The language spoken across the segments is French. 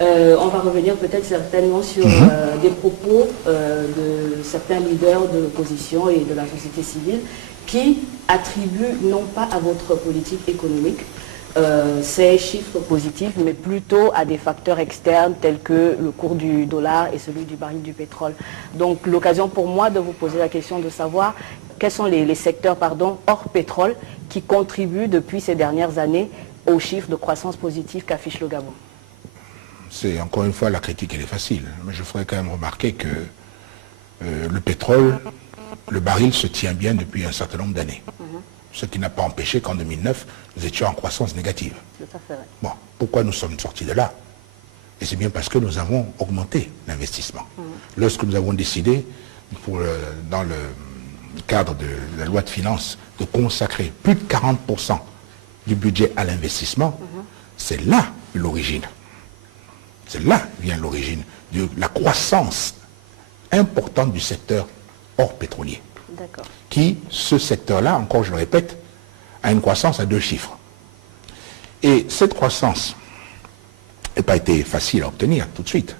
On va revenir peut-être certainement sur des propos de certains leaders de l'opposition et de la société civile qui attribuent non pas à votre politique économique ces chiffres positifs, mais plutôt à des facteurs externes tels que le cours du dollar et celui du baril du pétrole. Donc l'occasion pour moi de vous poser la question de savoir quels sont les secteurs hors pétrole qui contribuent depuis ces dernières années aux chiffres de croissance positive qu'affiche le Gabon. C'est encore une fois, la critique elle est facile, mais je ferai quand même remarquer que le pétrole, le baril se tient bien depuis un certain nombre d'années. Ce qui n'a pas empêché qu'en 2009, nous étions en croissance négative. Tout à fait. Bon, pourquoi nous sommes sortis de là? Et c'est bien parce que nous avons augmenté l'investissement. Lorsque nous avons décidé, dans le cadre de la loi de finances, de consacrer plus de 40% du budget à l'investissement, c'est là l'origine. C'est là vient l'origine de la croissance importante du secteur hors pétrolier. Qui, ce secteur-là, encore je le répète, a une croissance à 2 chiffres. Et cette croissance n'a pas été facile à obtenir tout de suite.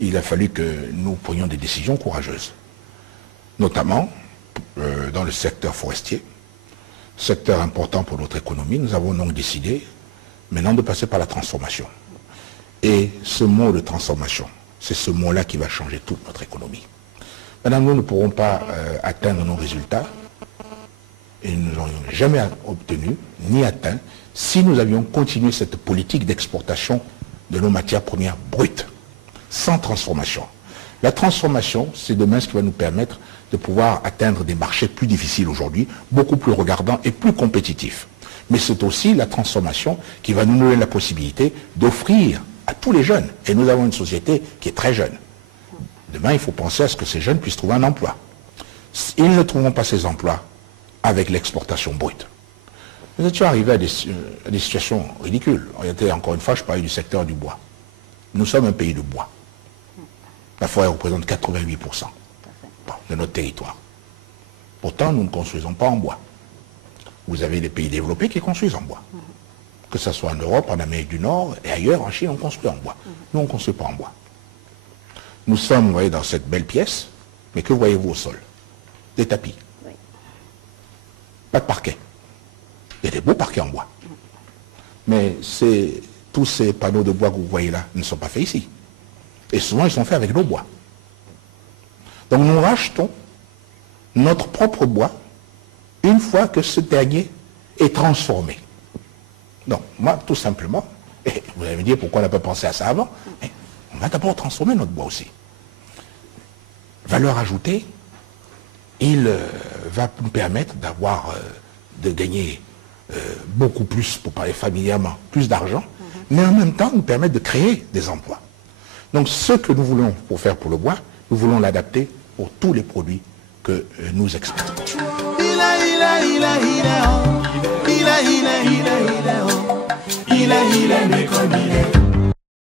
Il a fallu que nous prenions des décisions courageuses, notamment dans le secteur forestier, secteur important pour notre économie. Nous avons donc décidé maintenant de passer par la transformation. Et ce mot de transformation, c'est ce mot-là qui va changer toute notre économie. Maintenant, nous ne pourrons pas atteindre nos résultats, et nous n'aurions jamais obtenu, ni atteint, si nous avions continué cette politique d'exportation de nos matières premières brutes, sans transformation. La transformation, c'est demain ce qui va nous permettre de pouvoir atteindre des marchés plus difficiles aujourd'hui, beaucoup plus regardants et plus compétitifs. Mais c'est aussi la transformation qui va nous donner la possibilité d'offrir à tous les jeunes, et nous avons une société qui est très jeune. Demain, il faut penser à ce que ces jeunes puissent trouver un emploi. Ils ne trouveront pas ces emplois avec l'exportation brute. Nous étions arrivés à des situations ridicules. Encore une fois, je parlais du secteur du bois. Nous sommes un pays de bois. La forêt représente 88% de notre territoire. Pourtant, nous ne construisons pas en bois. Vous avez les pays développés qui construisent en bois. Que ce soit en Europe, en Amérique du Nord et ailleurs, en Chine, on construit en bois. Nous, on ne construit pas en bois. Nous sommes, vous voyez, dans cette belle pièce, mais que voyez-vous au sol? Des tapis. Oui. Pas de parquet. Il y a des beaux parquets en bois. Mais tous ces panneaux de bois que vous voyez là ne sont pas faits ici. Et souvent, ils sont faits avec nos bois. Donc, nous rachetons notre propre bois une fois que ce dernier est transformé. Donc, moi, tout simplement, et vous allez me dire pourquoi on n'a pas pensé à ça avant, mais on va d'abord transformer notre bois aussi. Valeur ajoutée, il va nous permettre de gagner beaucoup plus, pour parler familièrement, plus d'argent, mais en même temps nous permettre de créer des emplois. Donc ce que nous voulons faire pour le bois, nous voulons l'adapter pour tous les produits que nous exportons. Il est